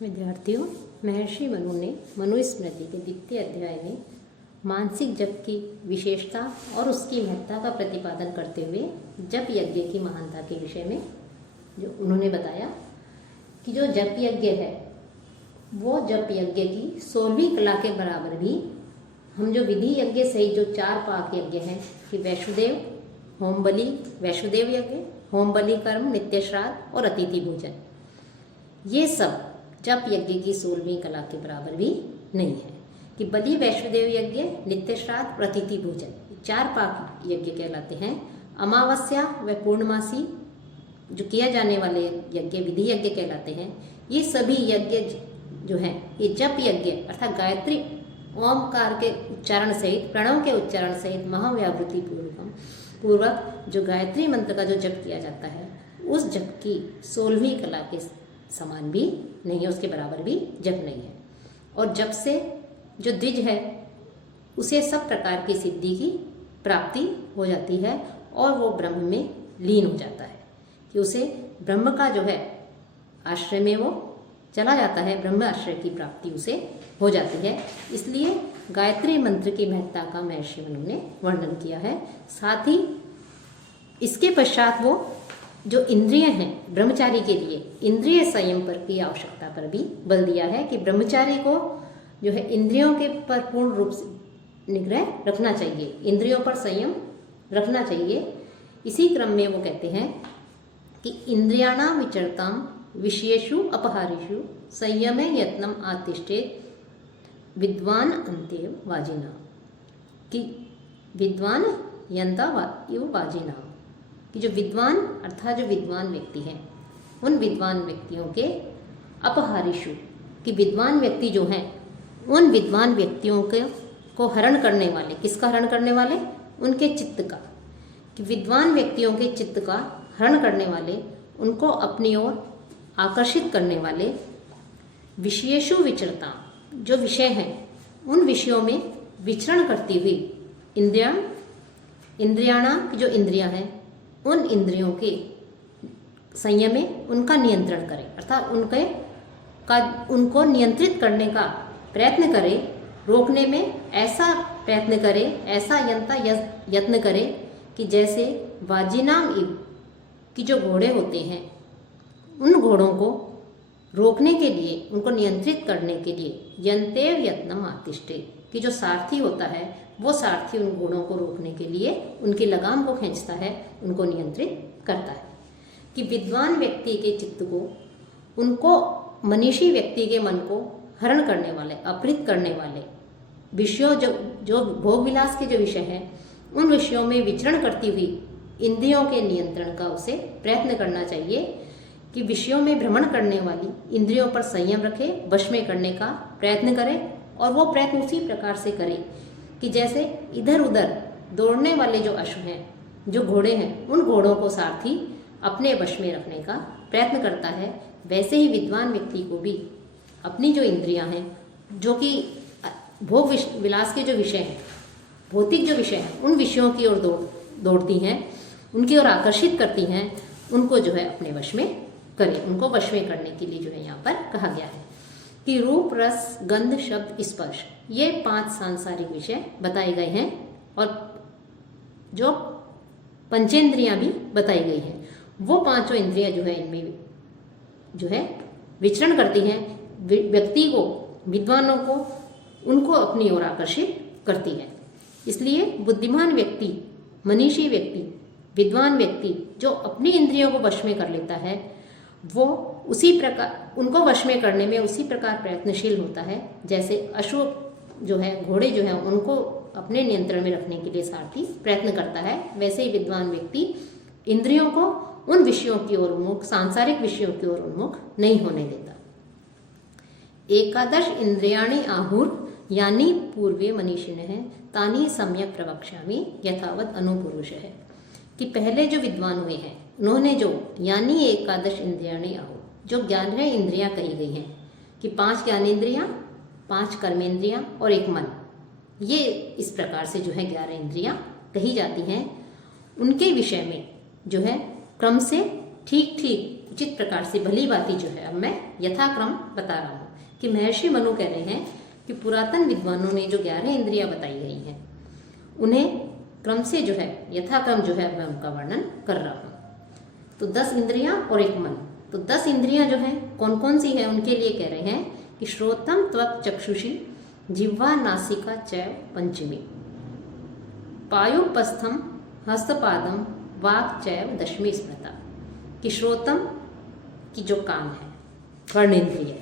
विद्यार्थियों, महर्षि मनु ने मनुस्मृति के द्वितीय अध्याय में मानसिक जप की विशेषता और उसकी महत्ता का प्रतिपादन करते हुए जप यज्ञ की महानता के विषय में जो उन्होंने बताया कि जो जप यज्ञ है वो जप यज्ञ की 16वीं कला के बराबर भी हम जो विधि यज्ञ सहित जो 4 पाक यज्ञ हैं कि वैष्णुदेव, होम बलि, वैष्णुदेव यज्ञ, होम बलि कर्म, नित्य श्राद्ध और अतिथि भोजन, ये सब जप यज्ञ की 16वीं कला के बराबर भी नहीं है। कि बलि, वैष्णुदेव यज्ञ, नित्य श्राद्ध और अतिथि भोजन 4 पाक यज्ञ कहलाते हैं। अमावस्या व पूर्णमासी जो किया जाने वाले यज्ञ विधि यज्ञ कहलाते हैं। ये सभी यज्ञ जो हैं ये जप यज्ञ अर्थात गायत्री ओमकार के उच्चारण सहित, प्रणव के उच्चारण सहित महाव्यावृत्ति पूर्वक जो गायत्री मंत्र का जो जप किया जाता है उस जप की 16वीं कला के समान भी नहीं है, उसके बराबर भी जप नहीं है। और जप से जो द्विज है उसे सब प्रकार की सिद्धि की प्राप्ति हो जाती है और वो ब्रह्म में लीन हो जाता है कि उसे ब्रह्म का जो है आश्रय में वो चला जाता है, ब्रह्म आश्रय की प्राप्ति उसे हो जाती है। इसलिए गायत्री मंत्र की महत्ता का महर्षि मनु ने वर्णन किया है। साथ ही इसके पश्चात वो जो इंद्रिय हैं ब्रह्मचारी के लिए इंद्रिय संयम पर की आवश्यकता पर भी बल दिया है कि ब्रह्मचारी को जो है इंद्रियों के पर पूर्ण रूप से निग्रह रखना चाहिए, इंद्रियों पर संयम रखना चाहिए। इसी क्रम में वो कहते हैं कि इंद्रियाणाम विचरताम विषयेषु अपहारेषु संयमे यत्नम आतिष्ठेत विद्वान अंते वाजिना, कि विद्वान यंता वाजिना, कि जो विद्वान अर्थात जो विद्वान व्यक्ति हैं उन विद्वान व्यक्तियों के अपहारिषु, कि विद्वान व्यक्ति जो हैं उन विद्वान व्यक्तियों के को हरण करने वाले, किसका हरण करने वाले? उनके चित्त का, कि विद्वान व्यक्तियों के चित्त का हरण करने वाले, उनको अपनी ओर आकर्षित करने वाले, विषयेषु विचरता, जो विषय हैं उन विषयों में विचरण करती हुई इंद्रियाणाम, जो इंद्रियां हैं उन इंद्रियों के संयम में उनका नियंत्रण करे, अर्थात उनको नियंत्रित करने का प्रयत्न करे, रोकने में ऐसा प्रयत्न करे, ऐसा यत्न करे कि जैसे वाजिनाम इव, कि जो घोड़े होते हैं उन घोड़ों को रोकने के लिए, उनको नियंत्रित करने के लिए यंतेव यत्नम आतिष्ठे, कि जो सारथी होता है वो सारथी उन घोड़ों को रोकने के लिए उनकी लगाम को खींचता है, उनको नियंत्रित करता है। कि विद्वान व्यक्ति के चित्त को, उनको मनीषी व्यक्ति के मन को हरण करने वाले, अपहृत करने वाले विषयों, जो भोग विलास के जो विषय हैं उन विषयों में विचरण करती हुई इंद्रियों के नियंत्रण का उसे प्रयत्न करना चाहिए। कि विषयों में भ्रमण करने वाली इंद्रियों पर संयम रखे, वश में करने का प्रयत्न करे, और वो प्रयत्न उसी प्रकार से करे कि जैसे इधर उधर दौड़ने वाले जो अश्व हैं, जो घोड़े हैं, उन घोड़ों को सारथी अपने वश में रखने का प्रयत्न करता है, वैसे ही विद्वान व्यक्ति को भी अपनी जो इंद्रियां हैं, जो कि भोग विलास के जो विषय हैं, भौतिक जो विषय हैं, उन विषयों की ओर दौड़ती हैं, उनकी ओर आकर्षित करती हैं, उनको जो है अपने वश में करे, उनको वश में करने के लिए जो है यहाँ पर कहा गया है। कि रूप, रस, गंध, शब्द, स्पर्श, ये 5 सांसारिक विषय बताए गए हैं और जो पंचेंद्रियां भी बताई गई हैं। वो 5 इंद्रियां जो है इनमें जो है विचरण करती हैं, व्यक्ति को, विद्वानों को, उनको अपनी ओर आकर्षित करती है। इसलिए बुद्धिमान व्यक्ति, मनीषी व्यक्ति, विद्वान व्यक्ति जो अपनी इंद्रियों को वश में कर लेता है वो उसी प्रकार, उनको वश में करने में उसी प्रकार प्रयत्नशील होता है जैसे अश्व जो है, घोड़े जो है, उनको अपने नियंत्रण में रखने के लिए सारथी प्रयत्न करता है, वैसे ही विद्वान व्यक्ति इंद्रियों को उन विषयों की ओर उन्मुख, सांसारिक विषयों की ओर उन्मुख नहीं होने देता। एकादश इंद्रियाणि आहुर यानी पूर्वे मनीषिणः तानि सम्यक प्रवक्ष्यामि यथावत अनुपुरुष है। कि पहले जो विद्वान हुए हैं उन्होंने जो यानी एकादश इंद्रियाणि आहुर, जो 11 इंद्रियां कही गई हैं कि 5 ज्ञानेंद्रियां, 5 कर्मेंद्रियां और 1 मन, ये इस प्रकार से जो है 11 इंद्रियां कही जाती हैं। उनके विषय में जो है क्रम से ठीक ठीक उचित प्रकार से भली भांति जो है अब मैं यथाक्रम बता रहा हूँ कि महर्षि मनु कह रहे हैं कि पुरातन विद्वानों ने जो 11 इंद्रियां बताई गई हैं उन्हें क्रम से जो है यथाक्रम जो है मैं उनका वर्णन कर रहा हूँ। तो 10 इंद्रियां और एक मन। तो 10 इंद्रियां जो हैं कौन कौन सी हैं उनके लिए कह रहे हैं कि श्रोत्रम त्वक् चक्षुषी जिह्वा नासिका चैव पंचमी, पायुपस्थम हस्तपादम वाक् चैव दशमी स्मृता। कि श्रोत्रम की जो कान है, कर्णेंद्रिय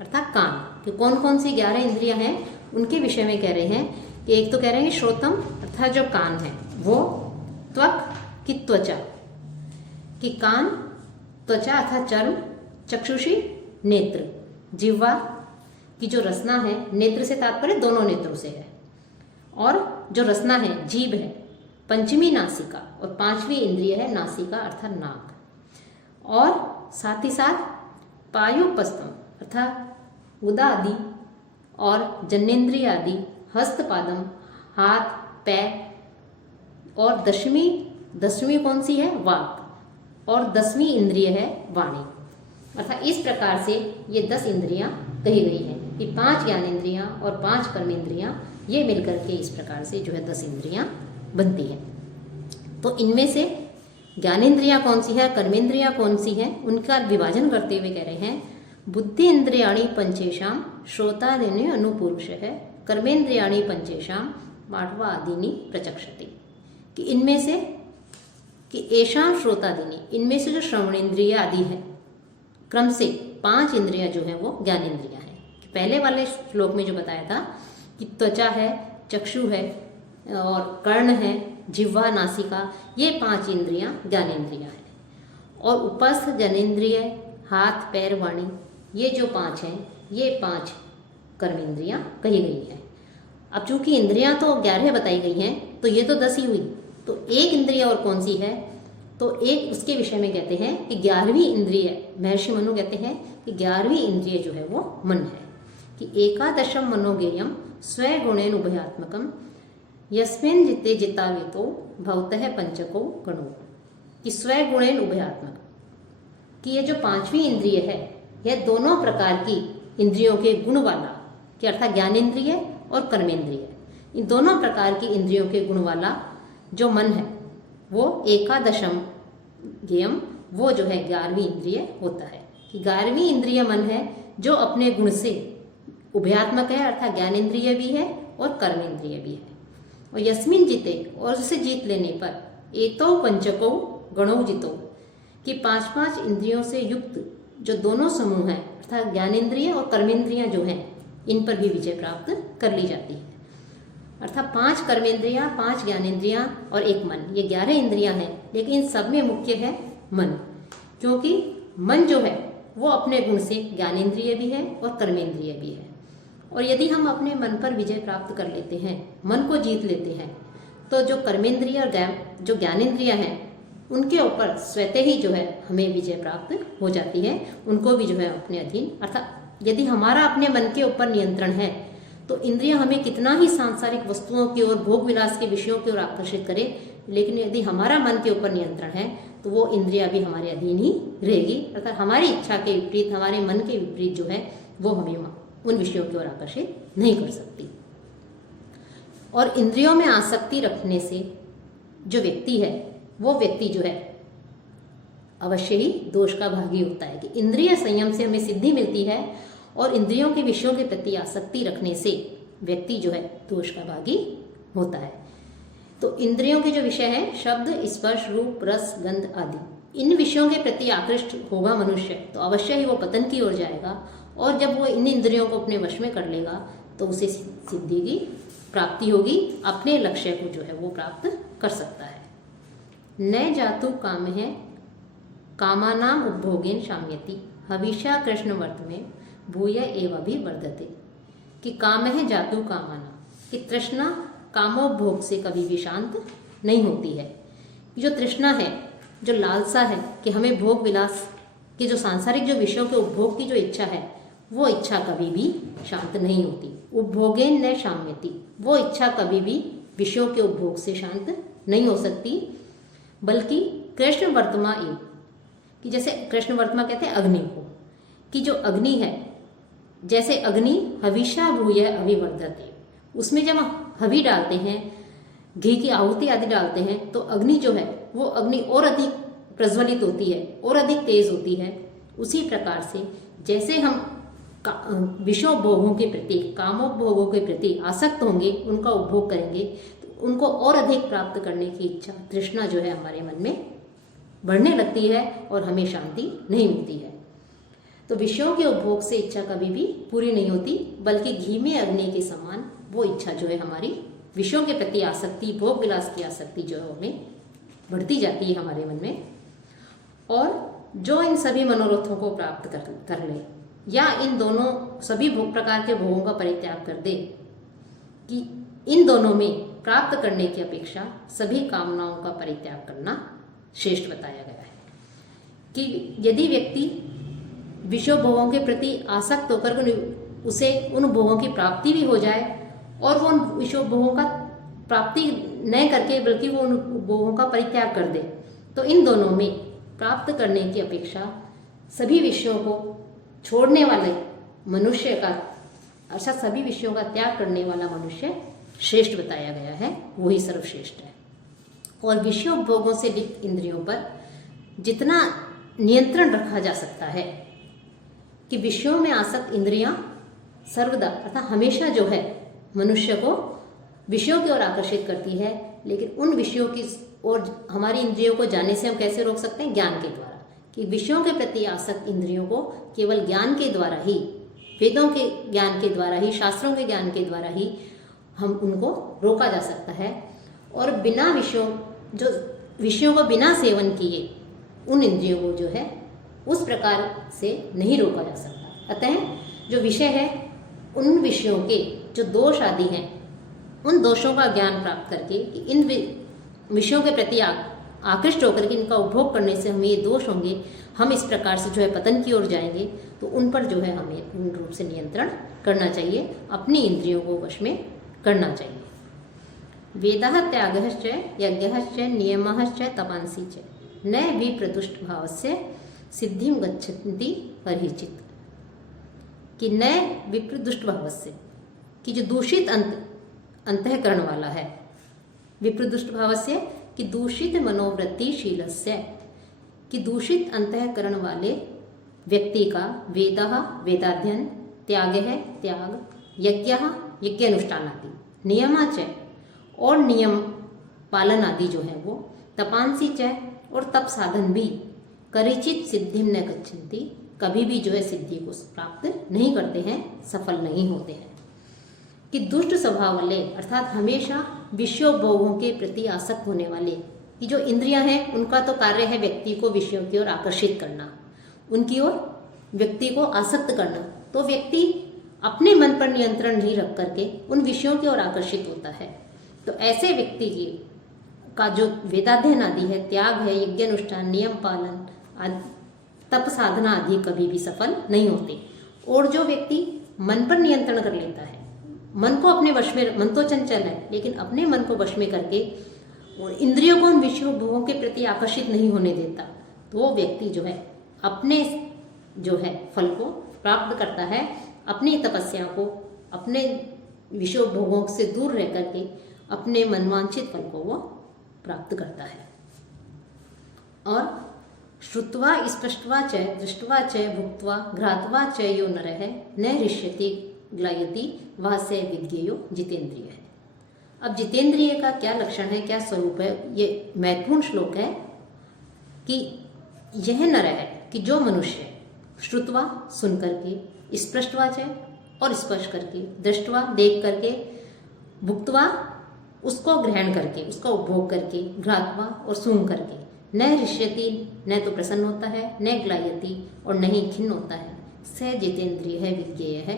अर्थात कान, कि कौन कौन सी 11 इंद्रियां हैं उनके विषय में कह रहे हैं कि एक तो कह रहे हैं श्रोत्रम अर्थात जो कान है वो, त्वक की त्वचा, कि कान त्वचा अर्थात चर्म, चक्षुषी नेत्र, जिह्वा की जो रसना है, नेत्र से तात्पर्य दोनों नेत्रों से है, और जो रसना है जीभ है, पंचमी नासिका और 5वीं इंद्रिय है नासिका अर्थात नाक, और साथ ही साथ पायुपस्थम अर्थात उदा आदि और जनेन्द्रिय आदि, हस्तपादम हाथ पैर, और दसवीं कौन सी है वाक, और 10वीं इंद्रिय है वाणी। अर्थात इस प्रकार से ये 10 इंद्रियां कही गई हैं कि 5 ज्ञानेंद्रियां और 5 कर्मेंद्रियां ये मिलकर के इस प्रकार से जो है 10 इंद्रियां बनती हैं। तो इनमें से ज्ञानेंद्रियां कौन सी है, कर्मेंद्रियां कौन सी हैं, उनका विभाजन करते हुए कह रहे हैं बुद्धि इंद्रियाणि पंचेशाम श्रोतादीनि अनुपूर्वश है, कर्मेंद्रियाणि पंचेशाम माटवा आदिनी प्रचक्षति। कि इनमें से कि एशाम श्रोतादीनि, इनमें से जो श्रवणेन्द्रिय आदि है क्रम से 5 इंद्रियां जो है वो ज्ञानेंद्रियां हैं। पहले वाले श्लोक में जो बताया था कि त्वचा है, चक्षु है और कर्ण है, जिह्वा नासिका, ये 5 इंद्रियां ज्ञानेंद्रियां हैं, और उपस्थ जनेन्द्रिय हाथ पैर वाणी ये जो 5 हैं ये 5 कर्मेंद्रियां कही गई हैं। अब चूंकि इंद्रियां तो 11 बताई गई हैं तो ये तो 10 ही हुई, तो एक इंद्रिय और कौन सी है, तो एक उसके विषय में कहते हैं कि 11वीं इंद्रिय, महर्षि मनु कहते हैं कि 11वीं इंद्रिय जो है वो मन है। कि एकादशम मनोगेयम स्वगुणेन उभयात्मकम यस्मिन् जिते जितावितो भवतः पंचको गणो। कि स्वगुणेन उभयात्मक, कि ये जो 5वीं इंद्रिय है यह दोनों प्रकार की इंद्रियों के गुण वाला, कि अर्थात ज्ञानेंद्रिय और कर्मेंद्रिय, इन दोनों प्रकार की इंद्रियों के गुण वाला जो मन है वो एकादशम गेयम, वो जो है 11वीं इंद्रिय होता है। कि 11वीं इंद्रिय मन है जो अपने गुण से उभयात्मक है, अर्थात ज्ञानेंद्रिय भी है और कर्मेंद्रिय भी है। और यस्मिन जीते, और उसे जीत लेने पर एतो पंचको गणो जितो, कि 5 इंद्रियों से युक्त जो दोनों समूह हैं अर्थात ज्ञानेंद्रिय और कर्मेंद्रियां जो हैं इन पर भी विजय प्राप्त कर ली जाती है। अर्थात 5 कर्मेंद्रियां, 5 ज्ञानेंद्रियां और एक मन, ये 11 इंद्रियां हैं, लेकिन इन सब में मुख्य है मन, क्योंकि मन जो है वो अपने गुण से ज्ञानेंद्रिय भी है और कर्मेंद्रिय भी है। और यदि हम अपने मन पर विजय प्राप्त कर लेते हैं, मन को जीत लेते हैं, तो जो कर्मेंद्रिय और जो ज्ञानेंद्रिय हैं उनके ऊपर स्वतः ही जो है हमें विजय प्राप्त हो जाती है, उनको भी जो है अपने अधीन। अर्थात यदि हमारा अपने मन के ऊपर नियंत्रण है तो इंद्रियां हमें कितना ही सांसारिक वस्तुओं की ओर, भोग विलास के विषयों की ओर आकर्षित करे, लेकिन यदि हमारा मन के ऊपर नियंत्रण है तो वो इंद्रियां भी हमारे अधीन ही रहेगी। अर्थात हमारी इच्छा के विपरीत, हमारे मन के विपरीत जो है वो हमें उन विषयों की ओर आकर्षित नहीं कर सकती। और इंद्रियों में आसक्ति रखने से जो व्यक्ति है वो व्यक्ति जो है अवश्य ही दोष का भागी होता है। कि इंद्रिय संयम से हमें सिद्धि मिलती है और इंद्रियों के विषयों के प्रति आसक्ति रखने से व्यक्ति जो है दोष का भागी होता है। तो इंद्रियों के जो विषय है शब्द, स्पर्श, रूप, रस, गंध आदि, इन विषयों के प्रति आकृष्ट होगा मनुष्य तो अवश्य ही वो पतन की ओर जाएगा, और जब वो इन इंद्रियों को अपने वश में कर लेगा तो उसे सिद्धि की प्राप्ति होगी, अपने लक्ष्य को जो है वो प्राप्त कर सकता है। न जातु काम है कामानाम उपभोगेन शाम्यति हविषा कृष्ण वर्त में भूय एव भी वर्धते। कि काम है जातु कामाना, कि तृष्णा कामोपभोग से कभी भी शांत नहीं होती है। जो तृष्णा है, जो लालसा है कि हमें भोग विलास के जो सांसारिक जो विषयों के उपभोग की जो इच्छा है वो इच्छा कभी भी शांत नहीं होती। उपभोगेन न शाम्यति, वो इच्छा कभी भी विषयों के उपभोग से शांत नहीं हो सकती, बल्कि कृष्ण वर्तमा एव, कि जैसे कृष्ण वर्तमा कहते हैं अग्नि को, कि जो अग्नि है, जैसे अग्नि हविषा भूय अभिवर्धते, उसमें जब हवि डालते हैं, घी की आहुति आदि डालते हैं, तो अग्नि जो है वो अग्नि और अधिक प्रज्वलित होती है और अधिक तेज होती है। उसी प्रकार से जैसे हम विषयोपभोगों के प्रति, कामोपभोगों के प्रति आसक्त होंगे, उनका उपभोग करेंगे, तो उनको और अधिक प्राप्त करने की इच्छा, तृष्णा जो है हमारे मन में बढ़ने लगती है और हमें शांति नहीं मिलती है। तो विषयों के उपभोग से इच्छा कभी भी पूरी नहीं होती, बल्कि घी में अग्नि के समान वो इच्छा जो है हमारी, विषयों के प्रति आसक्ति, भोग विलास की आसक्ति जो है हमें बढ़ती जाती है हमारे मन में। और जो इन सभी मनोरथों को प्राप्त कर ले, या इन दोनों सभी प्रकार के भोगों का परित्याग कर दे, कि इन दोनों में प्राप्त करने की अपेक्षा सभी कामनाओं का परित्याग करना श्रेष्ठ बताया गया है। कि यदि व्यक्ति विषय भोगों के प्रति आसक्त होकर उसे उन भोगों की प्राप्ति भी हो जाए, और वो उन विषय भोगों का प्राप्ति न करके बल्कि वो उन भोगों का परित्याग कर दे, तो इन दोनों में प्राप्त करने की अपेक्षा सभी विषयों को छोड़ने वाले मनुष्य का, अर्थात सभी विषयों का त्याग करने वाला मनुष्य श्रेष्ठ बताया गया है, वही सर्वश्रेष्ठ है। और विषयोपभोगों से लिप्त इंद्रियों पर जितना नियंत्रण रखा जा सकता है, कि विषयों में आसक्त इंद्रियां सर्वदा अर्थात हमेशा जो है मनुष्य को विषयों की ओर आकर्षित करती है, लेकिन उन विषयों की ओर हमारी इंद्रियों को जाने से हम कैसे रोक सकते हैं? ज्ञान के द्वारा। कि विषयों के प्रति आसक्त इंद्रियों को केवल ज्ञान के द्वारा ही, वेदों के ज्ञान के द्वारा ही, शास्त्रों के ज्ञान के द्वारा ही हम उनको रोका जा सकता है। और बिना विषयों को बिना सेवन किए उन इंद्रियों को जो है उस प्रकार से नहीं रोका जा सकता। अतः जो विषय है, उन विषयों के जो दोष आदि हैं, उन दोषों का ज्ञान प्राप्त करके कि इन विषयों के प्रति आकृष्ट होकर के इनका उपभोग करने से हमें ये दोष होंगे, हम इस प्रकार से जो है पतन की ओर जाएंगे, तो उन पर जो है हमें पूर्ण रूप से नियंत्रण करना चाहिए, अपनी इंद्रियों को वश में करना चाहिए। वेदः त्यागश्च यज्ञश्च नियमश्च तपांसी च न विप्रदुष्ट भावस्य सिद्धिं गच्छन्ति परिचित। कि न विप्रदुष्ट भावस्य, कि जो दूषित अंतःकरण वाला है, विप्रदुष्ट भावस्य कि दूषित मनोवृत्तिशीलस्य, कि दूषित अंतःकरण वाले व्यक्ति का वेदः वेदाध्ययन, त्याग है त्याग, यज्ञः यज्ञानुष्ठान आदि, नियमाच और नियम पालन आदि जो है वो, तपांसी च और तप साधन भी, करिचित सिद्धिम न गच्छन्ति, कभी भी जो है सिद्धि को प्राप्त नहीं करते हैं, सफल नहीं होते हैं। कि दुष्ट स्वभाव वाले अर्थात हमेशा विषयोपभोगों के प्रति आसक्त होने वाले, कि जो इंद्रियां हैं उनका तो कार्य है व्यक्ति को विषयों की ओर आकर्षित करना, उनकी ओर व्यक्ति को आसक्त करना, तो व्यक्ति अपने मन पर नियंत्रण नहीं रख करके उन विषयों की ओर आकर्षित होता है। तो ऐसे व्यक्ति का जो वेदाध्ययन आदि है, त्याग है, यज्ञानुष्ठान, नियम पालन आदि, तप साधना आदि कभी भी सफल नहीं होते। और जो व्यक्ति मन पर नियंत्रण कर लेता है, मन को अपने वश में, मन तो चंचल है लेकिन अपने मन को वश में करके और इंद्रियों को उन विषयों भोगों के प्रति आकर्षित नहीं होने देता, तो वो व्यक्ति जो है अपने जो है फल को प्राप्त करता है, अपनी तपस्या को, अपने विषयों भोगों से दूर रह करके अपने मनवांछित फल को वो प्राप्त करता है। और श्रुत्वा स्पष्टवा च दृष्टवा च भुक्त्वा घ्रात्वा च यो नरः न हृष्यति ग्लायति वह से विज्ञेयो जितेंद्रिय है। अब जितेंद्रिय का क्या लक्षण है, क्या स्वरूप है, ये महत्वपूर्ण श्लोक है। कि यह नर है कि जो मनुष्य श्रुत्वा सुन करके, स्पृष्टवा च और स्पर्श करके, दृष्टवा देख करके, भुक्त्वा उसको ग्रहण करके, उसका उपभोग करके, घ्रात्वा और सूंघ करके, न हृष्यति न तो प्रसन्न होता है, न ग्लायति और न ही खिन्न होता है, स जितेंद्रिय है विज्ञेय है,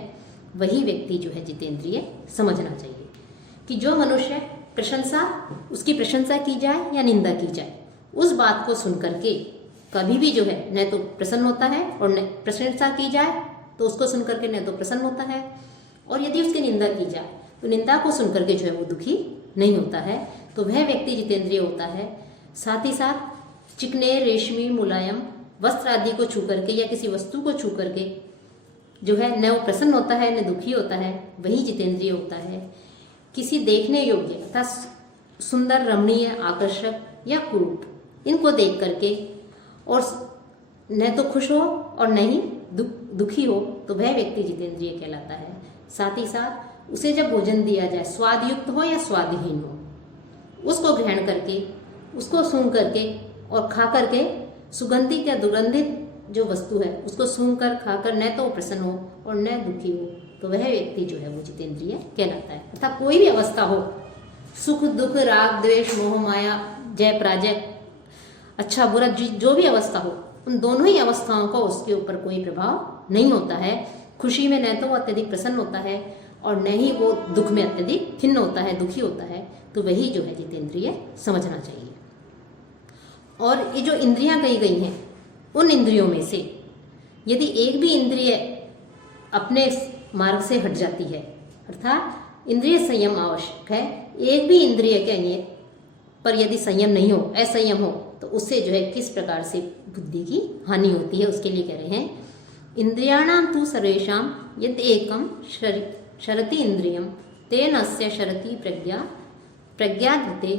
वही व्यक्ति जो है जितेंद्रिय समझना चाहिए। कि जो मनुष्य प्रशंसा, उसकी प्रशंसा की जाए या निंदा की जाए, उस बात को सुन करके कभी भी जो है न तो प्रसन्न होता है, और न प्रशंसा की जाए तो उसको सुन करके न तो प्रसन्न होता है, और यदि उसकी निंदा की जाए तो निंदा को सुन करके जो है वो दुखी नहीं होता है, तो वह व्यक्ति जितेंद्रिय होता है। साथ ही साथ चिकने, रेशमी, मुलायम वस्त्र आदि को छू करके या किसी वस्तु को छू करके जो है न वो प्रसन्न होता है न दुखी होता है, वही जितेंद्रिय होता है। किसी देखने योग्य अर्थात सुंदर, रमणीय, आकर्षक या कुरूप इनको देख करके और न तो खुश हो और न ही दुखी हो, तो वह व्यक्ति जितेंद्रिय कहलाता है। साथ ही साथ उसे जब भोजन दिया जाए, स्वादयुक्त हो या स्वादहीन हो, उसको ग्रहण करके, उसको सूंघ करके और खा करके, सुगंधित या दुर्गंधित जो वस्तु है उसको सूंघ कर खाकर न तो प्रसन्न हो और न दुखी हो, तो वह व्यक्ति जो है वो जितेंद्रिय कहलाता है। अर्थात कोई भी अवस्था हो, सुख दुख, राग द्वेष, मोह माया, जय पराजय, अच्छा बुरा, जो भी अवस्था हो, उन दोनों ही अवस्थाओं को उसके ऊपर कोई प्रभाव नहीं होता है। खुशी में न तो वो अत्यधिक प्रसन्न होता है और न ही वो दुख में अत्यधिक खिन्न होता है, दुखी होता है, तो वही जो है जितेंद्रिय समझना चाहिए। और ये जो इंद्रियां कही गई हैं, उन इंद्रियों में से यदि एक भी इंद्रिय अपने मार्ग से हट जाती है, अर्थात इंद्रिय संयम आवश्यक है, एक भी इंद्रिय के पर यदि संयम नहीं हो, असंयम हो, तो उससे जो है किस प्रकार से बुद्धि की हानि होती है, उसके लिए कह रहे हैं इंद्रियाणाम तु सर्वेषां यद एकम शरति इंद्रियम तेन अस्य शरति प्रज्ञाते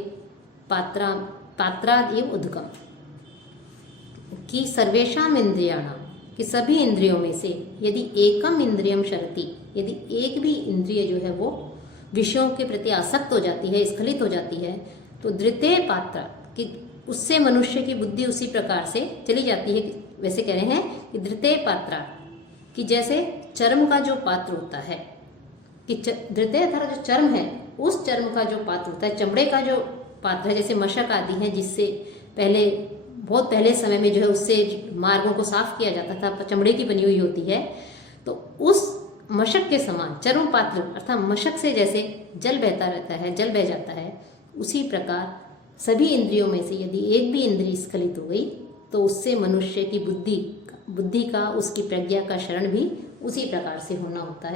पात्रादेव उदकम, कि सर्वेषाम इंद्रियाणाम, कि सभी इंद्रियों में से यदि एकम इंद्रियम शरति, यदि एक भी इंद्रिय जो है वो विषयों के प्रति आसक्त हो जाती है, स्खलित हो जाती है, तो द्वितीय पात्र, कि उससे मनुष्य की बुद्धि उसी प्रकार से चली जाती है। वैसे कह रहे हैं कि द्वितीय पात्रा, कि जैसे चर्म का जो पात्र होता है, कि द्वितीय धारा जो चर्म है, उस चर्म का जो पात्र होता है, चमड़े का जो पात्र है, जैसे मशक आदि है, जिससे पहले बहुत पहले समय में जो है उससे मार्गों को साफ किया जाता था, चमड़े की बनी हुई होती है, तो उस मशक के समान चर्म पात्र अर्थात मशक से जैसे जल बहता रहता है, जल बह जाता है, उसी प्रकार सभी इंद्रियों में से यदि एक भी इंद्रिय स्खलित हो गई, तो उससे मनुष्य की बुद्धि का, उसकी प्रज्ञा का क्षरण भी उसी प्रकार से होता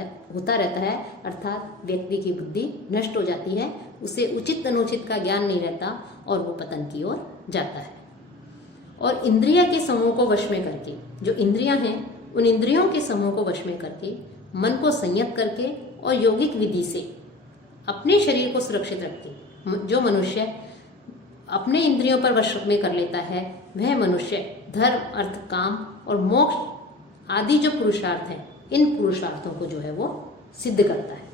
रहता है। अर्थात व्यक्ति की बुद्धि नष्ट हो जाती है, उसे उचित अनुचित का ज्ञान नहीं रहता और वो पतन की ओर जाता है। और इंद्रिय के समूह को वश में करके, जो इंद्रियां हैं उन इंद्रियों के समूह को वश में करके, मन को संयत करके और यौगिक विधि से अपने शरीर को सुरक्षित रख के जो मनुष्य अपने इंद्रियों पर वश में कर लेता है, वह मनुष्य धर्म, अर्थ, काम और मोक्ष आदि जो पुरुषार्थ हैं, इन पुरुषार्थों को जो है वो सिद्ध करता है।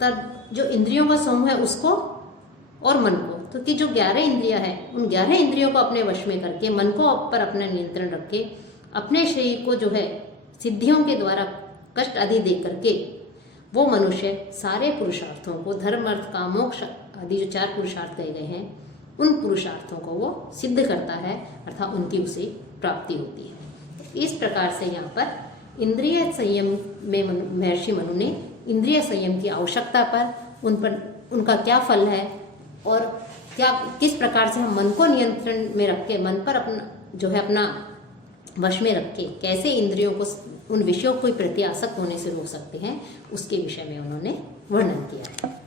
तब जो इंद्रियों का समूह है उसको और मन को, तो कि जो 11 इंद्रियां हैं, उन 11 इंद्रियों को अपने वश में करके, मन को पर अपना नियंत्रण रख के, अपने शरीर को जो है सिद्धियों के द्वारा कष्ट आदि दे करके, वो मनुष्य सारे पुरुषार्थों को, धर्म, अर्थ, काम, मोक्ष आदि जो 4 पुरुषार्थ कहे गए हैं, उन पुरुषार्थों को वो सिद्ध करता है, अर्थात उनकी उसे प्राप्ति होती है। इस प्रकार से यहाँ पर इंद्रिय संयम में महर्षि मनु ने इंद्रिय संयम की आवश्यकता पर, उनका क्या फल है और किस प्रकार से हम मन को नियंत्रण में रख के, मन पर अपना वश में रख के कैसे इंद्रियों को, उन विषयों को प्रति आसक्त होने से रोक सकते हैं, उसके विषय में उन्होंने वर्णन किया है।